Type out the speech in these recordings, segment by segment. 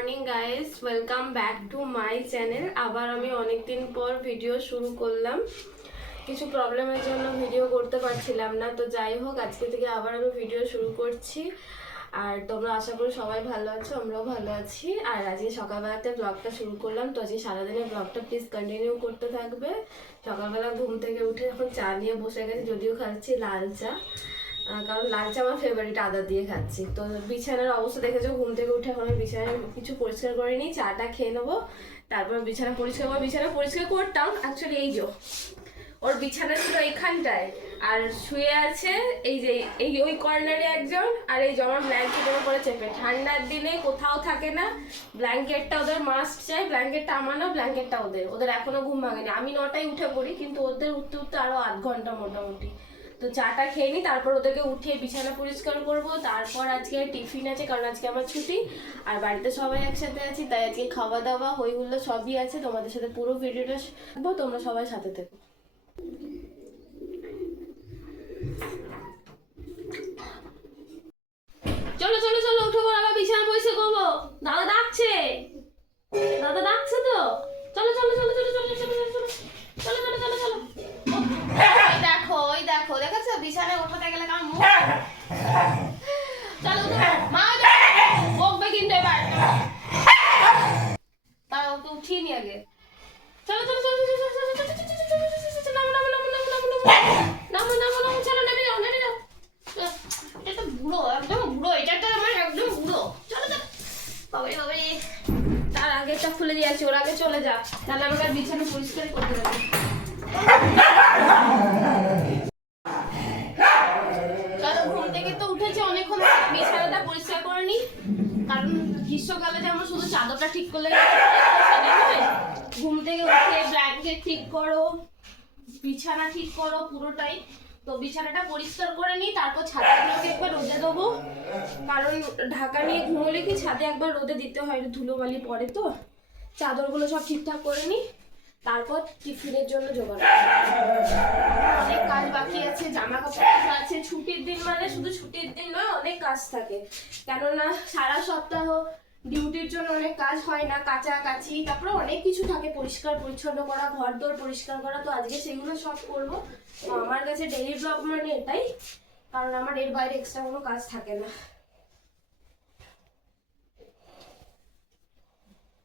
Morning guys, welcome back to my channel. আবার আমি অনেকদিন পর ভিডিও শুরু করলাম। কিছু প্রবলেমের জন্য ভিডিও করতে পারছিলাম না, তো যাই হোক আজকে থেকে আবার আমি ভিডিও শুরু করছি। আর তোমরা আশা করি সবাই ভালো আছো, আমরাও ভালো আছি। আর আজকে সকালবেলাতে ব্লগটা শুরু করলাম, তো আজকে সারাদিনের ব্লগটা প্লিজ কন্টিনিউ করতে থাকবে। সকালবেলা ঘুম থেকে উঠে এখন চা নিয়ে বসে গেছি, যদিও খাচ্ছি লাল চা, কারণ লাল চা আমার ফেভারিট, আদা দিয়ে খাচ্ছি। তো বিছানার অবস্থা দেখেছো, ঘুম থেকে উঠে এখন বিছানায় কিছু পরিষ্কার করিনি, চাটা খেয়ে নেবো, তারপর বিছানা পরিষ্কার করবো। বিছানা পরিষ্কার করতাম অ্যাকচুয়ালি, এই যে ওর বিছানা ছিল এইখানটায়, আর শুয়ে আছে এই যে এই ওই কর্নারে একজন, আর এই যে আমার ব্ল্যাঙ্কেটের উপরে চেপে। ঠান্ডার দিনে কোথাও থাকে না, ব্ল্যাঙ্কেটটা ওদের মাস্ট চাই। ব্ল্যাঙ্কেটটা আমার না, ব্ল্যাঙ্কেটটা ওদের। ওদের এখনো ঘুম ভাঙেনি। আমি 9টায় উঠে পড়ি, কিন্তু ওদের উঠতে উঠতে আরো আধ ঘন্টা মোটামুটি। তো চাটা খেয়ে নিই, তারপর ওদেরকে উঠিয়ে বিছানা পরিষ্কার করব। তারপর আজকে টিফিন আছে, কারণ আজকে আমার ছুটি, আর বাড়িতে সবাই একসাথে আছি, তাই আজকে খাওয়া দাওয়া হই হুল্লো সবই আছে। তোমাদের সাথে পুরো ভিডিওটা দেখবো, তোমরা সবাই সাথে থেকো। চলো চলো চলো, উঠে পড়ো, আবার বিছানা পরিষ্কার করবো। দাদা ডাকছে, দাদা ডাকছে তো। চলো চলো চলো চলো চলো চলো চলো চলো চলো চলো চলো। দেখো ওই দেখো, দেখেছো বিছানায় ওঠাতে গেলে কেমন মুখ। চলো মা, বকবে কিন্তু এবার। তাও তো উঠিয়ে নি আগে। চলো চলো চলো চলো চলো চলো চলো চলো, নামো নামো নামো নামো নামো নামো নামো নামো, চলো নেমে যাও নেমে যাও। এটা তো বুড়ো, একদম বুড়ো, এটা তো আমার একদম বুড়ো। চলো চলো বাবারে বাবারে, তার আগেরটা খুলে দিয়ে আসি, ওর আগে চলে যা, তাহলে আমাকে আর বিছানা পরিষ্কার করতে হবে। চলো, ঘুম থেকে তো উঠেছে অনেকক্ষণ, বিছানাটা পরিষ্কার করে নি, কারণ গ্রীষ্মকালে যেমন শুধু চাদরটা ঠিক করলে ঘুম থেকে উঠে ব্ল্যাঙ্কেট ঠিক করো, বিছানা ঠিক করো পুরোটাই। তো বিছানাটা পরিষ্কার করে নিই, তারপর ছাদগুলোকে একবার রোদে দেবো, কারণ ঢাকা নিয়ে ঘুমোলে কি ছাদে একবার রোদে দিতে হয়, ধুলোবালি পড়ে। তো চাদরগুলো সব ঠিকঠাক করে নিই, তারপর টিফিনের জন্য জোগাড়। অনেক কাজ বাকি আছে, জামা কাপড় আছে। ছুটির দিন মানে শুধু ছুটির দিন নয়, অনেক কাজ থাকে, কেননা সারা সপ্তাহ ডিউটির জন্য অনেক কাজ হয় না, কাচাকাচি, তারপরে অনেক কিছু থাকে, পরিষ্কার পরিচ্ছন্ন করা, ঘর দোর পরিষ্কার করা। তো আজকে সেগুলো সব করবো। তো আমার কাছে ডেইলি ব্লগ মানে এটাই, কারণ আমার এর বাইরে এক্সট্রা কোনো কাজ থাকে না।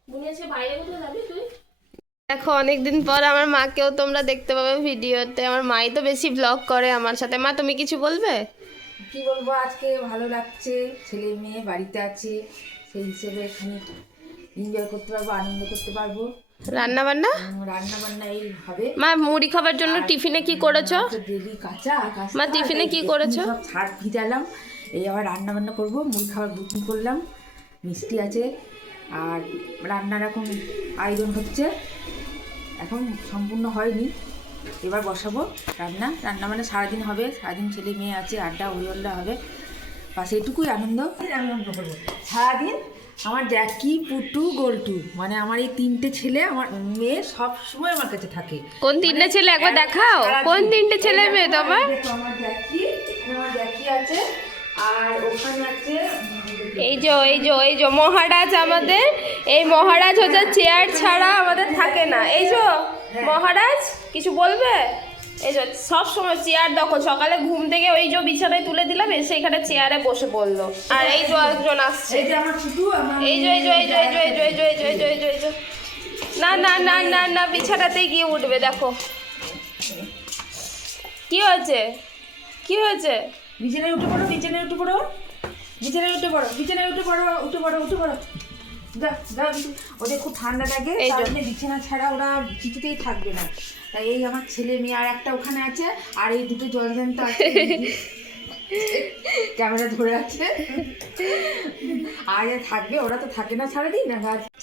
বুনিয়াছে বাইরে কোথাও যাবি তুই? দেখো অনেকদিন পর আমার মাকেও তোমরা দেখতে পাবে ভিডিওতে। আমার মাই তো বেশি ব্লগ করে আমার সাথে। মা, তুমি কিছু বলবে? কি বলবো, আজকে ভালো লাগছে, ছেলে মেয়ে বাড়িতে আছে, সেই হিসেবে এখানে এনজয় করতে পারবো, আনন্দ করতে পারবো। রান্না বান্না রান্না বান্না এই হবে। মা, মুড়ি খাবার জন্য টিফিনে কি করেছো? ডেলি কাঁচা মা, টিফিনে কি করেছো? সব ছাড় ভিজালাম, এই আবার রান্না বান্না করবো। মুড়ি খাবার বুকিং করলাম, মিষ্টি আছে, আর রান্নার এখন আয়োজন হচ্ছে, এখন সম্পূর্ণ হয়নি, এবার বসাবো রান্না। রান্না মানে সারাদিন হবে, সারাদিন ছেলে মেয়ে আছে, আড্ডা হইহল্লা হবে, বাস এটুকুই আনন্দ করবো সারাদিন। আমার জ্যাকি, পুটু, গোলটু, মানে আমার এই তিনটে ছেলে, আমার মেয়ে সব সময় আমার কাছে থাকে। কোন তিনটে ছেলে একবার দেখাও, কোন তিনটে ছেলে মেয়ে তোমার? আমার জ্যাকি আছে, আর ওখানে আছে এই যে এই যে এই যে মহারাজ আমাদের। এই মহারাজ হচ্ছে চেয়ার ছাড়া আমাদের থাকে না। এই যে মহারাজ, কিছু বলবে? এই যে সব সময় চেয়ার দখল। সকালে ঘুম থেকে ওই যে বিছানায় তুলে দিলাম, এসে এখানে চেয়ারে বসে পড়লো। আর এই যে একজন আসছে, এই যে আমার পুটু, এই যে এই যে এই যে এই যে এই যে এই যে এই যে এই যে এই যে এই যে, না না না না না, বিছানাতেই গিয়ে উঠবে। দেখো কি হয়েছে, কি হয়েছে? বিছানায় উঠে পড়ো, বিছানায় উঠে পড়ো, বিছানায় উঠে পড়ো, বিছানায় উঠে পড়ো, উঠে পড়ো, উঠে পড়ো। যা যা, ওদের খুব ঠান্ডা লাগে, তার জন্য বিছানা ছাড়া ওরা কিছুতেই থাকবে না। তাই এই আমার ছেলে মেয়ে আর একটা ওখানে আছে, আর এই দুটো জলজ্যান্ত আছে, ক্যামেরা ধরে আছে, আর থাকবে, ওরা তো থাকে না সারাদিন।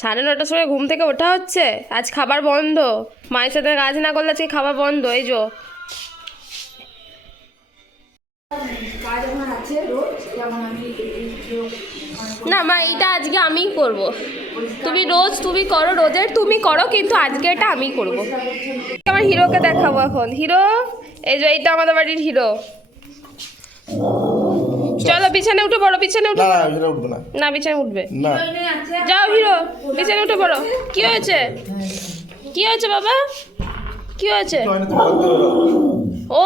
9:30 সময় ঘুম থেকে ওঠা হচ্ছে, আজ খাবার বন্ধ। মায়ের সাথে কাজ না করলে আজকে খাবার বন্ধ। এই যে কাজ আমার আছে রোজ, যেমন আমি না মা, এটা আজকে আমিই করব। তুমি রোজ তুমি করো, রোজের তুমি করো, কিন্তু আজকে এটা আমি করব। আমার হিরোকে দেখাবো এখন। হিরো, এই যে এইটা আমাদের বাড়ির হিরো। চলো বিছানে উঠে পড়ো, বিছানে উঠে পড়ো। না, উঠবে না। না, বিছানে উঠবে। না। যাও হিরো, বিছানা উঠে পড়ো। কি হয়েছে? কি হয়েছে বাবা? কি হয়েছে? ও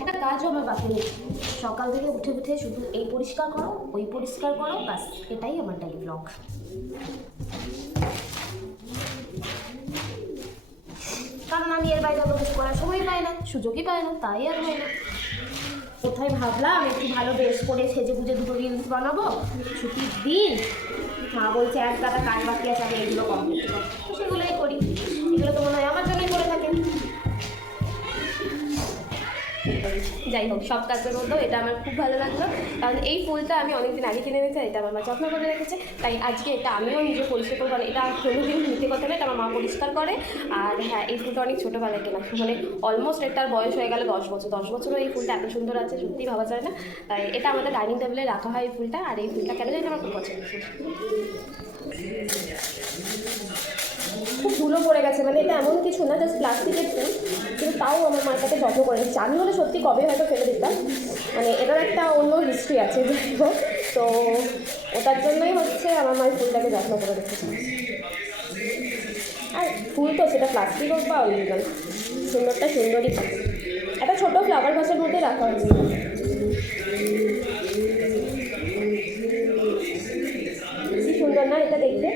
একটা কাজও আমার বাকি নেই। সকাল থেকে উঠে উঠে শুধু এই পরিষ্কার করো, ওই পরিষ্কার করো, ব্যাস এটাই আমার ডেইলি ব্লগ। কারণ আমি এর বাইরে অন্য কিছু করার সময় পাই না, সুযোগই পাই না, তাই আর হয় না। কোথায় ভাবলাম একটু ভালো ড্রেস করে সেজে গুজে দুটো রিলস বানাবো, ছুটির দিন। মা বলছে এক গাদা কাজ বাকি আছে, আমি এইগুলো কমপ্লিট করবো, সেগুলোই করি। এগুলো তো মনে হয় আমার জন্যই করে থাকেন। যাই হোক, সব কাজের মধ্যেও এটা আমার খুব ভালো লাগলো, কারণ এই ফুলটা আমি অনেকদিন আগে কিনে নিয়েছি, এটা আমার মা যত্ন করে রেখেছে, তাই আজকে এটা আমিও নিজে পরিষ্কার করবো। এটা কোনোদিন মিথ্যে কথা না, এটা আমার মা পরিষ্কার করে। আর হ্যাঁ, এই ফুলটা অনেক ছোটোবেলায় কেনা, মানে অলমোস্ট এটার বয়স হয়ে গেল 10 বছর। 10 বছরও এই ফুলটা এত সুন্দর আছে, সত্যিই ভাবা যায় না। তাই এটা আমাদের ডাইনিং টেবিলে রাখা হয় এই ফুলটা। আর এই ফুলটা কেন জানি আমার খুব পছন্দ। খুব ধুলো পড়ে গেছে, মানে এটা এমন কিছু না, জাস্ট প্লাস্টিকের ফুল, কিন্তু তাও আমার মার কাছে যত্ন করে রেখেছি। আমি হলে সত্যি কবে হয়তো ফেলে দিতাম, মানে এটার একটা অন্য হিস্ট্রি আছে, যাই হোক। তো ওটার জন্যই হচ্ছে আমার মায়ের ফুলটাকে যত্ন করে রেখেছি। আর ফুল তো সেটা প্লাস্টিক হোক বা অরিজিনাল, সুন্দরটা সুন্দরই থাকে। একটা ছোটো ফ্লাওয়ার ভাসের মধ্যে রাখা হয়েছে। কি সুন্দর না এটা দেখতে।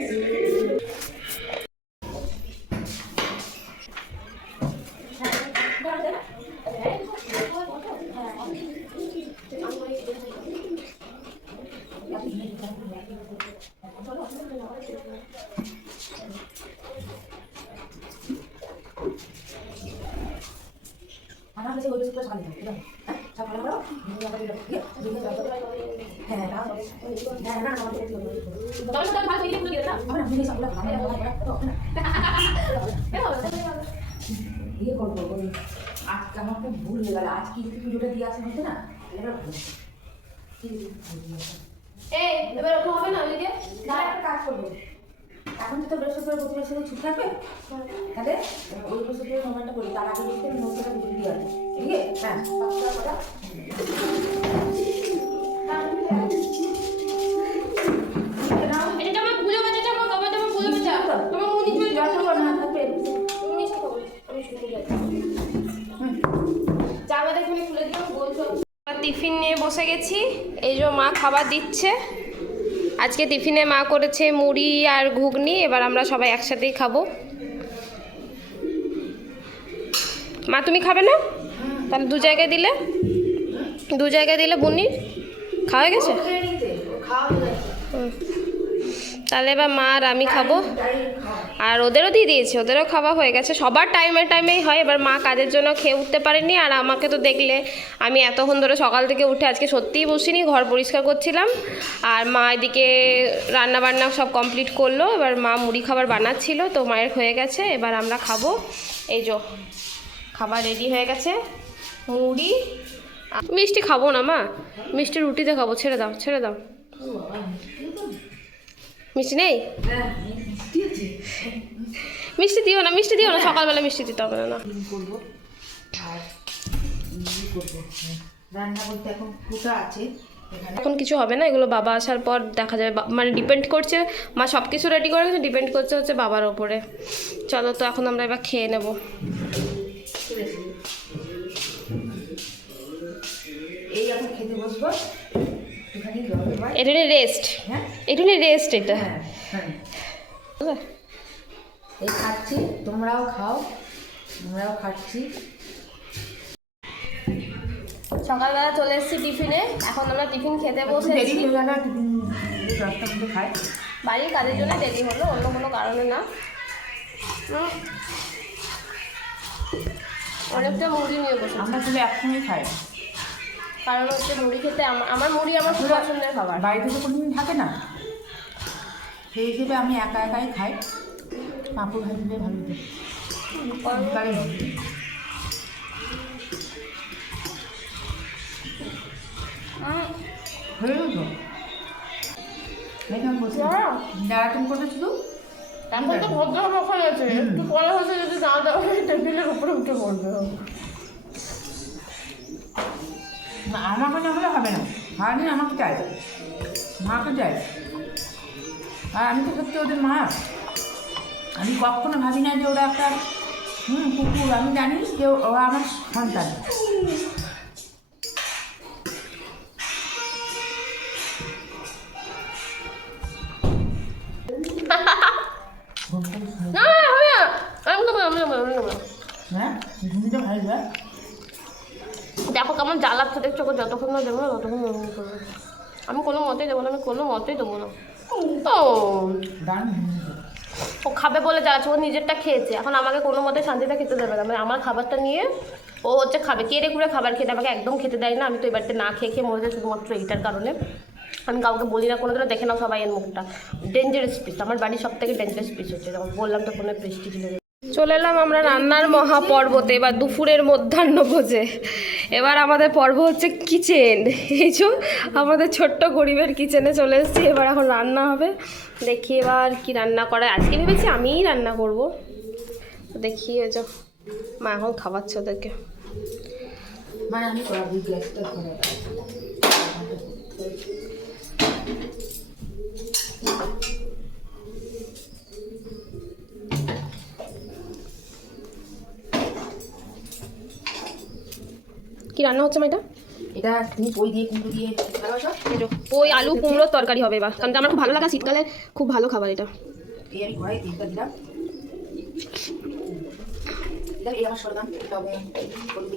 ইয়ে করবো আজকে আমার খুব ভুল হয়ে গেল, আজকে যদি ভিডিওটা দিয়ে আসা হতো না, এবার ভুল। এই এবার ওঠা হবে না ওদিকে? না, একটা কাজ করবো, এখন তো বৃহস্পতিবার প্রতিবার সাথে ছুটি থাকবে, তাহলে ওই বৃহস্পতিবার মোবাইলটা করি, তার আগে বসতে আমি নোটটা ভিডিও দিয়ে আসবো, ঠিক আছে? হ্যাঁ, কথা এটা আমার পুজো বাজে, আমার বাবা আমার পুজো বাজে, আমার মনি চলে যত করে না থাকবে আমি শুনে যাচ্ছি। জামা দেখে খুলে দিলাম, বলছো। টিফিন নিয়ে বসে গেছি, এই যে মা খাবার দিচ্ছে। আজকে টিফিনে মা করেছে মুড়ি আর ঘুগনি, এবার আমরা সবাই একসাথেই খাবো। মা তুমি খাবে না? তাহলে দু জায়গায় দিলে বুনির খাওয়া গেছে। তাহলে এবার মা আর আমি খাবো, আর ওদেরও দিয়ে দিয়েছে, ওদেরও খাওয়া হয়ে গেছে। সবার টাইমেই হয়। এবার মা কাজের জন্য খেয়ে উঠতে পারেনি, আর আমাকে তো দেখলে আমি এতক্ষণ ধরে সকাল থেকে উঠে আজকে সত্যিই বসিনি, ঘর পরিষ্কার করছিলাম। আর মা এদিকে রান্নাবান্না সব কমপ্লিট করলো। এবার মা মুড়ি খাবার বানাচ্ছিল, তো মায়ের হয়ে গেছে, এবার আমরা খাবো। এই যে খাবার রেডি হয়ে গেছে, মুড়ি। মিষ্টি খাবো না মা, মিষ্টি রুটিতে খাবো, ছেড়ে দাও। মিষ্টি নেই? মিষ্টি দিও না, সকালবেলা মিষ্টি দিতে হবে না। এখন কিছু হবে না, এগুলো বাবা আসার পর দেখা যাবে। মানে ডিপেন্ড করছে, মা সব কিছু রেডি করে গেছে, ডিপেন্ড করছে হচ্ছে বাবার ওপরে। চলো তো এখন আমরা এবার খেয়ে নেব। এই এখন খেতে বসবো, এখানে এটা নিয়ে রেস্ট, হ্যাঁ এটা নিয়ে রেস্ট এটা। হ্যাঁ হ্যাঁ এই খাচ্ছি, তোমরাও খাও, আমরাও খাচ্ছি। সকালবেলা চলে এসেছি টিফিনে, এখন আমরা টিফিন খেতে দেরি বসেছি। হয়ে গেল, টিফিন 10টার মধ্যে খাই। বাড়ির কাজের জন্য দেরি হলো, অন্য কোনো কারণে না। অনেকটা মুড়ি নিয়ে বসে, আমরা শুধু একসঙ্গেই খাই, কারণ হচ্ছে মুড়ি খেতে আমার মুড়ি আমার খুব পছন্দের খাবার। বাড়িতে তো কোনো দিন থাকে না, সেই হিসেবে আমি একা একাই খাই। পাঁপড় ভাজলে ভালো হতো, বিকালে হয়ে গেল তো। যারা তুমি করবে শুধু এখন তো ভদ্র কখন আছে, একটু পরে হচ্ছে যদি না দেওয়া হয় টেবিলের উপরে উঠে পড়বে। আমার মনে হলে হবে না, সারাদিন আমাকে চাই, মাকে চাই। আর আমি তো সত্যি ওদের মা, আমি কখনো ভাবি না যে ওরা একটা কুকুর। আমি জানি যে ওরা আমার সন্তান। না হবে না, আমি তো হ্যাঁ ঘুমিটা ভালো যায়। দেখো কেমন জ্বালাচ্ছে দেখছো, যতক্ষণ না দেবো না ততক্ষণ এরকম করবে। আমি কোনো মতেই দেবো না, আমি কোনো মতেই দেবো না। ও দারুণ ও খাবে বলে জ্বালাচ্ছে, ও নিজেরটা খেয়েছে, এখন আমাকে কোনো মতে শান্তিটা খেতে দেবে না। আমার খাবারটা নিয়ে ও হচ্ছে খাবে, কেড়ে কুড়ে খাবার খেতে আমাকে একদম খেতে দেয় না। আমি তো এবারতে না খেয়ে খেয়ে মরে যাই শুধুমাত্র এইটার কারণে। আমি কাউকে বলি না কোনোদিনও, দেখে নাও সবাই এর মুখটা। ডেঞ্জারাস পিস, আমার বাড়ির সব থেকে ডেঞ্জারাস পিস হচ্ছে, যখন বললাম তো কোনো বৃষ্টি ছিল। চলে এলাম আমরা রান্নার মহাপর্বতে, এবার দুপুরের মধ্যাহ্ন ভোজে। এবার আমাদের পর্ব হচ্ছে কিচেন। এই যে আমাদের ছোট্ট গরিবের কিচেনে চলে এসেছি, এবার এখন রান্না হবে। দেখি এবার কি রান্না করা, আজকে ভেবেছি আমিই রান্না করব। দেখি এই যে মা এখন খাওয়াচ্ছে ওদেরকে। মানে আমি করাবো গ্যাসটা ধরে। কি রান্না হচ্ছে মা এটা? এটা তুমি পই দিয়ে কুমড়ো দিয়ে ভালোবাসো? ওই আলু কুমড়োর তরকারি হবে এবার, কারণ আমার খুব ভালো লাগা, শীতকালে খুব ভালো খাবার এটা। এই আমি কড়াই তেলটা দিলাম, এই আমার সরদাম লবণ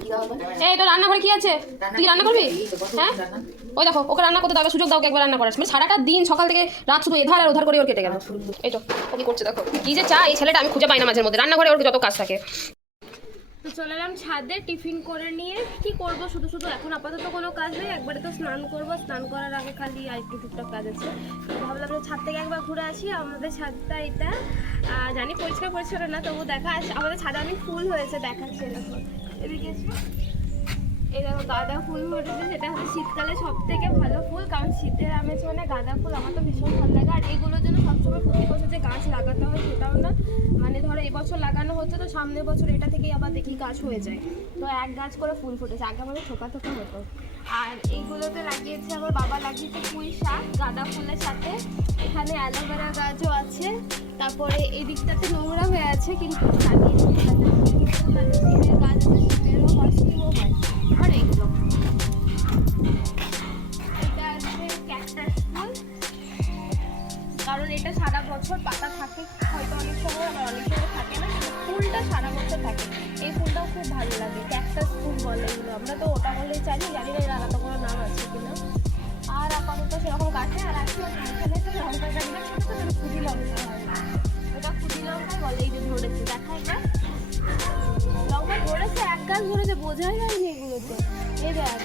কি দাও হবে। এই তো রান্নাঘরে কি আছে, তুই রান্না করবি? হ্যাঁ ওই দেখো ওকে রান্না করতে দাও, সুযোগ দাও একবার রান্না করার। মানে সারাটা দিন সকাল থেকে রাত শুধু এধার আর ওধার করে ওর কেটে গেল। এই তো ও কি করছে দেখো, কি যে চা এই ছেলেটা আমি খুঁজে পাই না মাঝের মধ্যে, রান্নাঘরে ওর যত কাজ থাকে। তো চলে এলাম ছাদে টিফিন করে নিয়ে। কি করব, শুধু শুধু এখন আপাতত কোনো কাজ নেই, একবারে তো স্নান করব, স্নান করার আগে খালি আর একটু টুকটাক কাজ আছে। ভাবলাম যে ছাদ থেকে একবার ঘুরে আসি। আমাদের ছাদটা এটা জানি পরিষ্কার পরিচ্ছন্ন না, তবু দেখা আছে আমাদের ছাদে অনেক ফুল হয়েছে, দেখাচ্ছে এরকম। এদিকে এই দেখো গাঁদা ফুল ফুটেছে, সেটা হচ্ছে শীতকালে সব থেকে ভালো ফুল, কারণ শীতের আমেজ মানে গাঁদা ফুল আমার তো ভীষণ ভালো লাগে। আর এগুলোর জন্য সবসময় প্রতি বছর যে গাছ লাগাতে হয় সেটাও না, মানে ধরো এবছর লাগানো হচ্ছে তো সামনের বছর এটা থেকেই আবার দেখি গাছ হয়ে যায়। তো এক গাছ করে ফুল ফুটেছে, আগে আমাদের থোকা থোকা হতো। আর এইগুলোতে লাগিয়েছে আমার বাবা, লাগিয়েছে পুঁই শাক গাঁদা ফুলের সাথে, এখানে অ্যালোভেরা গাছও আছে। তারপরে এই দিকটাতে নোংরা হয়ে আছে কিন্তু লাগিয়েছে শীতের গাছ আছে, শীতেরও হয় শীতেরও হয়। আর এইগুলো এটা আছে ক্যাকটাস ফুল, কারণ এটা সারা বছর পাতা থাকে, হয়তো অনেক সময় আবার অনেক সময় থাকে না, কিন্তু ফুলটা সারা বছর থাকে। এই ফুলটাও খুব ভালো লাগে, ক্যাকটাস ফুল বলে এগুলো, আমরা তো ওটা বলেই জানি, জানি না এর আলাদা কোনো নাম আছে কিনা। আর আপাতত সেরকম গাছে আর আছে লঙ্কা গাছ, খুদি লঙ্কা হয় না, ওটা খুদি লঙ্কা বলে। এই যে ধরেছে দেখা, এটা লঙ্কা ধরেছে, এক গাছ ধরেছে, বোঝাই যায়নি এগুলোতে। এই দেখ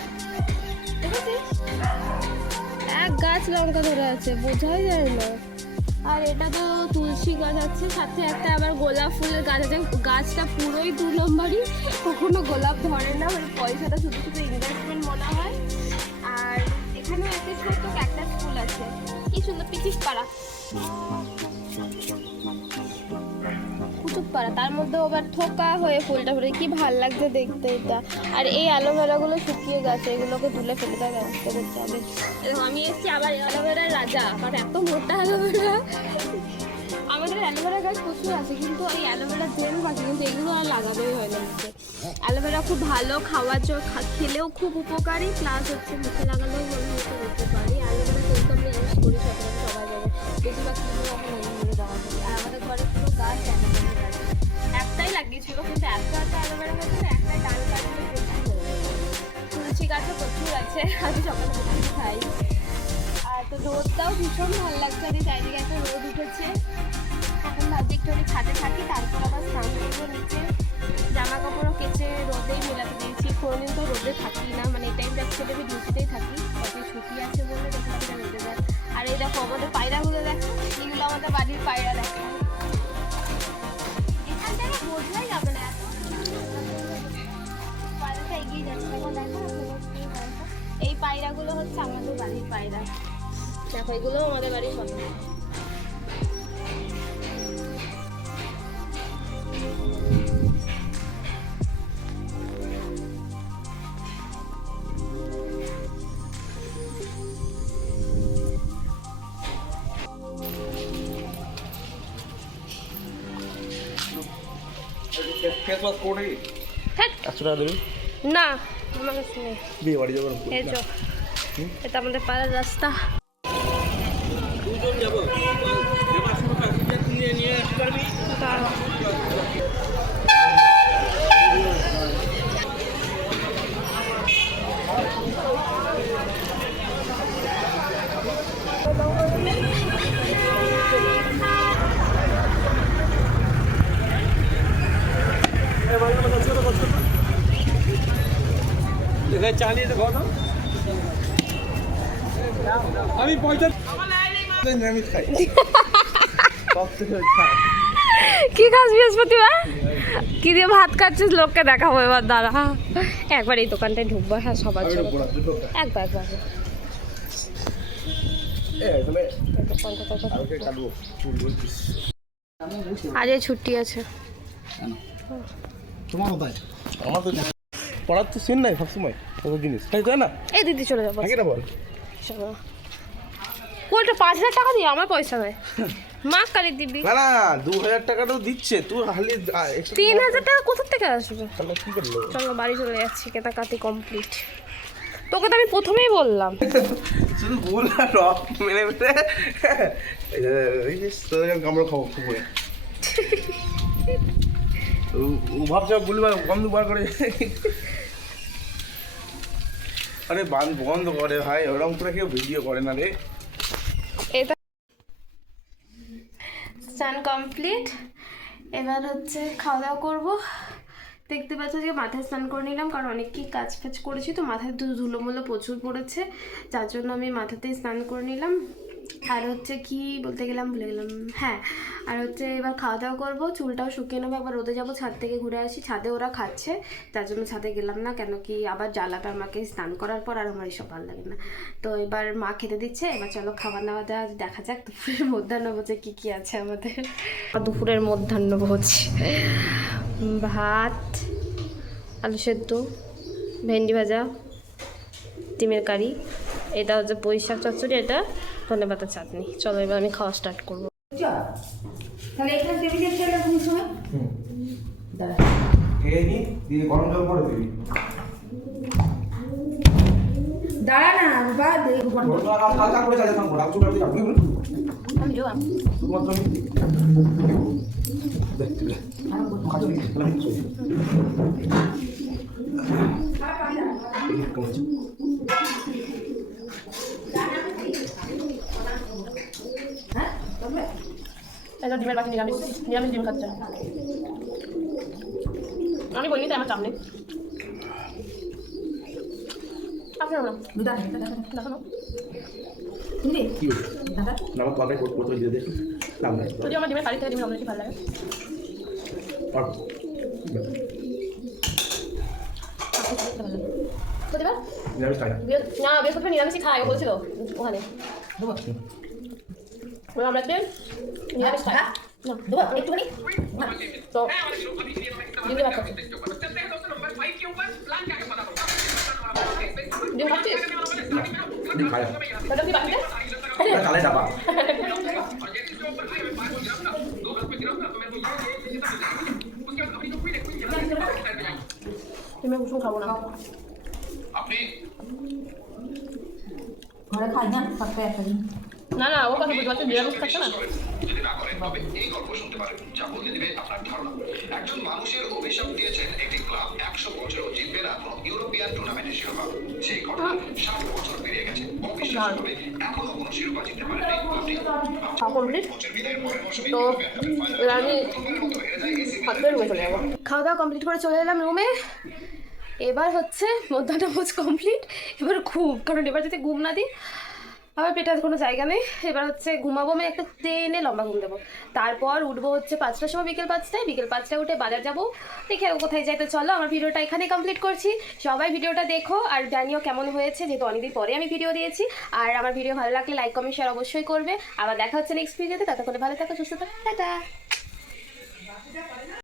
দেখেছিস, এক গাছ লঙ্কা ধরে আছে, বোঝাই যায় না। আর এটা তো তুলসী গাছ আছে, সাথে একটা আবার গোলাপ ফুলের গাছ আছে। গাছটা পুরোই 2 নম্বরই, কখনো গোলাপ ধরে না, মানে পয়সাটা শুধু শুধু ইনভেস্টমেন্ট মনে হয়। আর এখানে একটা ছোট্ট ক্যাকটাস ফুল আছে, কি সুন্দর পিচিস পাড়া কুচুপ পাড়া, তার মধ্যে আবার থোকা হয়ে ফুলটা ফুটে, কি ভাল লাগছে দেখতে এটা। আর এই অ্যালোভেরাগুলো শুকিয়ে গেছে, এগুলোকে তুলে ফেলে দেওয়া ব্যবস্থা করতে হবে। আমি এসেছি আবার অ্যালোভেরার রাজা, কারণ এত মোটা অ্যালোভেরা। আমাদের অ্যালোভেরা গাছ প্রচুর আছে, কিন্তু ওই অ্যালোভেরা জেল বাকি, কিন্তু এগুলো আর লাগানোই হয় না মুখে। অ্যালোভেরা খুব ভালো, খাওয়ার জন্য খেলেও খুব উপকারী, প্লাস হচ্ছে মুখে লাগালেও মনে হচ্ছে উপকারী। অ্যালোভেরা কিন্তু আমরা রোদটাও ভীষণ ভালো লাগছে, আর এই চারিদিকে একটা রোদ উঠেছে। এখন ভাবছি একটু ছাদে থাকি, তারপর আবার স্নান করবো নিচে। জামা কাপড়ও কেচে রোদেই মেলাতে দিয়েছি, কোনোদিন তো রোদে থাকি না, মানে এই টাইমটা অ্যাকচুয়ালি আমি ডিউটিতেই থাকি, তবে ছুটি আছে বলে দেখলাম যে রোদে যায়। আর এই দেখো আমাদের পায়রাগুলো দেখো, এগুলো আমাদের বাড়ির পায়রা দেখো, এখান থেকে বোঝাই যাবে না এত পায়রাটা এগিয়ে যাচ্ছে। দেখো দেখো এই পায়রাগুলো হচ্ছে আমাদের বাড়ির পায়রা, দেখো এগুলো আমাদের বাড়ির পায়রা। না আমার কাছে নেই, এই চো এটা আমাদের পাড়ার রাস্তা। আমি পয়সা নিরামিষ খাই। কি খাস বৃহস্পতিবার? কি দিয়ে ভাত খাচ্ছিস লোককে দেখাবো এবার, দাঁড়া একবার এই দোকানটায় ঢুকবো। হ্যাঁ সবার জন্য একবার একবার আজ ছুটি আছে। তোমার কোথায়? আমার তো পড়ার তো সিন নাই সবসময়, কত জিনিস তাই না? এই দিদি চলে যাবো, আগে বল কোনটা 5,000 টাকা দিয়ে আমার পয়সা নেই, মা কালি দিবি না না 2,000 টাকাটাও দিচ্ছে, তুই হালি 3,000 টাকা কোথা থেকে আসবে? তাহলে কি করলো? চলো বাড়ি চলে যাচ্ছি, কেনাকাটি কমপ্লিট। তোকে তো আমি প্রথমেই বললাম শুধু ভুল আর রক মেরে মেরে তোদের কামড় খাবো পুকুরে। ও ভাবছে গুলিবার বন্ধ বার করে, আরে বন্ধ করে ভাই, ওরকম করে কেউ ভিডিও করে না রে। এটা স্নান কমপ্লিট, এবার হচ্ছে খাওয়া দাওয়া করবো। দেখতে পাচ্ছ যে মাথায় স্নান করে নিলাম, কারণ অনেক কি কাজ ফাজ করেছি তো মাথায় ধুলোমুলো প্রচুর পড়েছে, যার জন্য আমি মাথাতেই স্নান করে নিলাম। আর হচ্ছে কি বলতে গেলাম ভুলে গেলাম, হ্যাঁ আর হচ্ছে এবার খাওয়া দাওয়া করবো, চুলটাও শুকিয়ে নেবো, একবার রোদে যাবো, ছাদ থেকে ঘুরে আসি। ছাদে ওরা খাচ্ছে, তার জন্য ছাদে গেলাম না, কেন কি আবার জ্বালাবে আমাকে স্নান করার পর, আর আমার এসব ভালো লাগে না। তো এবার মা খেতে দিচ্ছে, এবার চলো খাবার দাওয়া দেওয়া দেখা যাক দুপুরের মধ্যাহ্নভোজে কী কী আছে আমাদের। দুপুরের মধ্যাহ্নভোজ ভাত, আলু সেদ্ধ, ভেন্ডি ভাজা, ডিমের কারি, এটা হচ্ছে পুঁই শাক চচ্চড়ি, এটা ধনেপাতা চাটনি। চলো এবার আমি খাওয়া স্টার্ট করবো। তাহলে এখানে টেবিলে খেলে কোন সময় দাঁড়া খেয়ে নি দিয়ে গরম জল করে দিবি। দাঁড়া না বাবা, দেখো বন্ধ হালকা করে চালিয়ে থাকবো, রাখছো করে দিবি। আমি যাও তোমার জন্য দেখ দেখ খাজো নি আমি চল এটা ডিমের বাকি নিরামিষ, নিরামিষ ডিম খাচ্ছে। আমি বলিনি তাই আমার চাপ নেই। আপনার না দেখো না তুমি কি হলো দাদা না আমার কথাই করতে দিয়ে দে নাম নাই যদি আমার ডিমের কারি থেকে ডিমের অমলেট ভালো লাগে। প্রতিবার নিরামিষ খাই না। না বৃহস্পতিবার নিরামিষই খাই, ও বলছিল ওখানে আমরা নিরামিষ খাই না একটুখানি তো ডিমের ভাত খাচ্ছি। ডিম খাচ্ছিস? খাই না। ওটা কি বাকিতে? এটা কালে ডাবা। ডিমের কুসুম খাবো না। ঘরে খাই না সপ্তাহে একটা দিন। না না ও কথা বুঝতে পারছি, নিরামিষ খাচ্ছে না। যদি না করেন তবে এই গল্প শুনতে পারেন, যা বদলে দিবে আপনার ধারণা। একজন মানুষের অভিশাপ দিয়েছেন একটি ক্লাব 100 বছরও জিতবে না কোনো ইউরোপিয়ান টুর্নামেন্টের শিরোপা। সেই ঘটনা 60 বছর পেরিয়ে গেছে। অভিশাপ তবে এখনো কোনো শিরোপা জিততে পারেনি ক্লাবটি। কমপ্লিট। কোচের বিদায়ের পরের মৌসুমে তো এবার আমি প্রথমবারের মতো হেরে যায় এসি হাতের রুমে চলে যাবো। খাওয়া দাওয়া কমপ্লিট করে চলে এলাম রুমে। এবার হচ্ছে মধ্যাহ্নভোজ কমপ্লিট। এবার ঘুম, কারণ এবার যদি ঘুম না দিই আমার পেটে আর কোনো জায়গা নেই। এবার হচ্ছে ঘুমাবো, আমি একটা টেনে লম্বা ঘুম দেবো। তারপর উঠবো হচ্ছে 5টার সময়, বিকেল 5টায়। বিকেল 5টায় উঠে বাজার যাবো, দেখে কোথায় যাই। তো চলো আমার ভিডিওটা এখানে কমপ্লিট করছি। সবাই ভিডিওটা দেখো আর জানিও কেমন হয়েছে, যেহেতু অনেকদিন পরে আমি ভিডিও দিয়েছি। আর আমার ভিডিও ভালো লাগলে লাইক কমেন্ট শেয়ার অবশ্যই করবে। আবার দেখা হচ্ছে নেক্সট ভিডিওতে। ততক্ষণে ভালো থাকো, সুস্থ থাকো, টাটা।